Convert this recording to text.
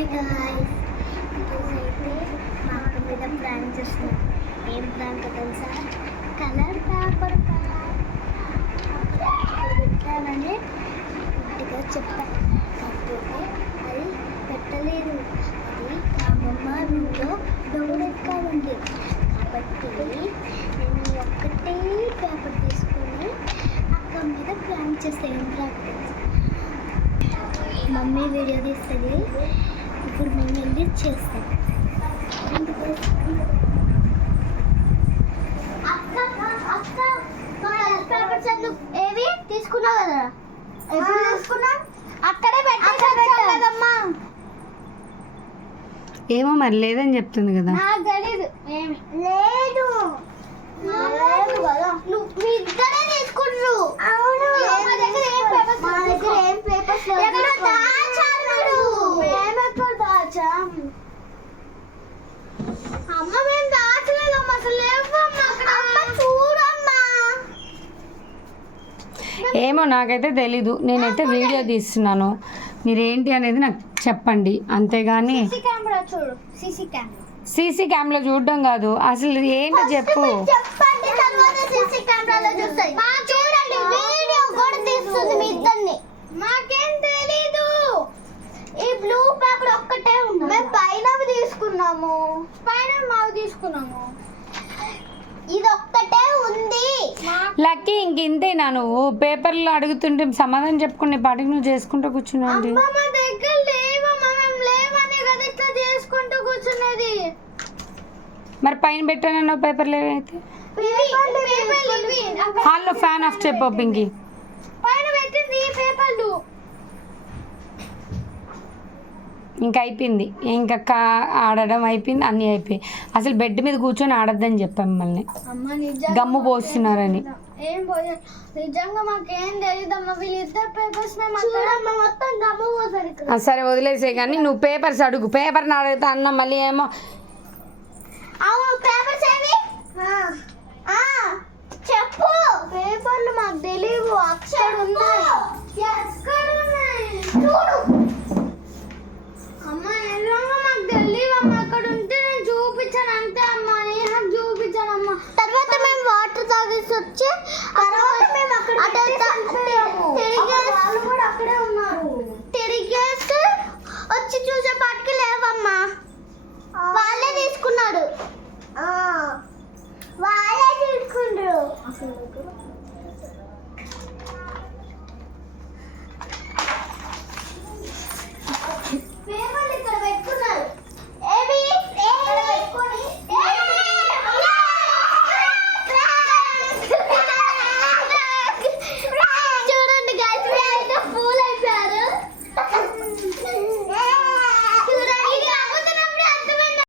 Hi guys, ఈరోజైతే మా అక్క మీద ప్రాంక్ చేస్తున్నాం. ఏం ప్రాంక్ తెలుసా? కలర్ పేపర్ పెట్టాలని గట్టిగా చెప్పాను, కాకపోతే అది పెట్టలేదు. అది మా అమ్మమ్మ రూమ్లో డోర్ ఉంది కాబట్టి నేను ఒక్కటే పేపర్ తీసుకొని అక్క మీద ప్రాంక్ చేస్తాను. ఏం ప్రాంక్ తెలుసా? మమ్మీ వీడియో తీస్తుంది, ఇప్పుడు మేము వెళ్ళి చేస్తాం. ఏవి తీసుకున్నావు కదా? ఎప్పుడు తీసుకున్నా? అక్కడే పెట్టమ్మా. ఏమో మరి లేదని చెప్తుంది కదా. నాకు తెలీదు, ఏమి లేదు. మీ ఇద్దరే తీసుకుంటారు. అవును, మా దగ్గర ఏం పేపర్స్ అమ్మ మేము దాచలేదమ్మా, అసలు లేవమ్మా. చూడమ్మా. ఏమో నాకైతే తెలీదు, నేనైతే వీడియో తీస్తున్నాను. మీరేంటి అనేది నాకు చెప్పండి, అంతేగాని కెమెరా చూడు. సీసీ క్యామ్లో చూడడం కాదు, అసలు ఏంటో చెప్పు. చెప్పండి, తర్వాత సీసీ కెమెరాలో చూస్తాయి. చూడండి, వీడియో కూడా తీస్తుంది మీ ఇద్దరిని. మాకేం తెలీదు. ఈ బ్లూ పేపర్ ఒక్కటే ఉంది. మేము పైనవి తీసుకున్నాము. ఇది ఒక్కటే ఉంది. లక్కీ ఇంతేనా? నువ్వు పేపర్లో అడుగుతుంటే సమాధానం చెప్పుకుని పాటికి నువ్వు చేసుకుంటూ కూర్చున్నావు. మా దగ్గర లేవమ్మా, మేము లేవనే కదా ఇట్లా చేసుకుంటూ కూర్చున్నది. మరి పైన పెట్టానన్న పేపర్లు ఏవైతే హాల్లో ఫ్యాన్ ఆఫ్ చెప్పు పింకి. పైన పెట్టింది ఈ పేపర్లు. ఇంకా అయిపోయింది, ఇంకా ఆడడం అయిపోయింది, అన్నీ అయిపోయి. అసలు బెడ్ మీద కూర్చొని ఆడద్దని చెప్పాం మిమ్మల్ని, గమ్ము పోస్తున్నారని. ఏం పోయా, నిజంగా మాకేం తెలియదమ్మా. వీళ్ళిద్దరు పేపర్స్ మొత్తం గమ్ము పోతారు. సరే వదిలేసే, కానీ నువ్వు పేపర్స్ అడుగు. పేపర్ని అడిగితే అన్న మళ్ళీ ఏమో. అవును, పేపర్స్ ఏవి చెప్పు. పేపర్లు మాకు తెలియవు, అక్కడ ఉన్నాయి. చూడు